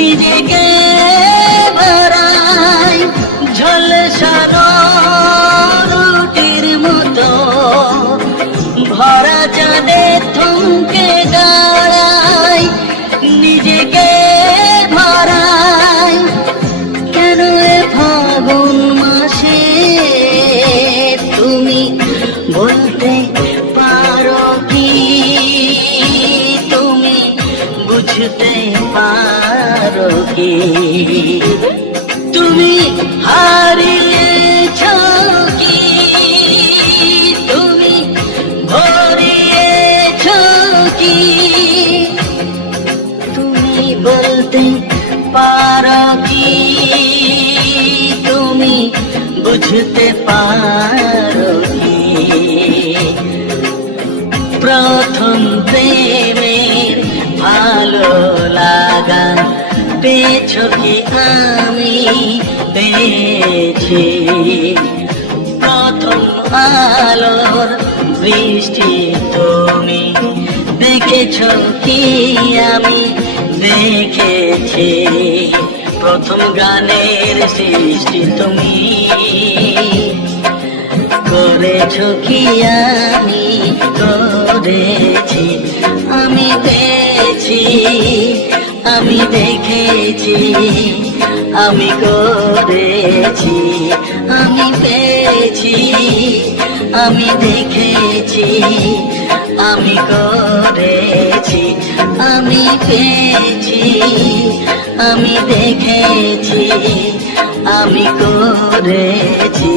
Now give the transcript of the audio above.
நிலைகள் থাকে তুমি হারিয়েছ কি তুমি ভরিয়েছ কি তুমি বলতে পারো কি? তুমি বুঝতে পার পেয়েছ কি আমি পেয়েছি। প্রথম আলোর বৃষ্টি তুমি দেখেছ কি আমি দেখেছি। প্রথম গানের সৃষ্টি তুমি করেছ কি আমি আমি করেছি আমি পেয়েছি আমি দেখেছি আমি করেছি আমি পেয়েছি আমি দেখেছি আমি করেছি।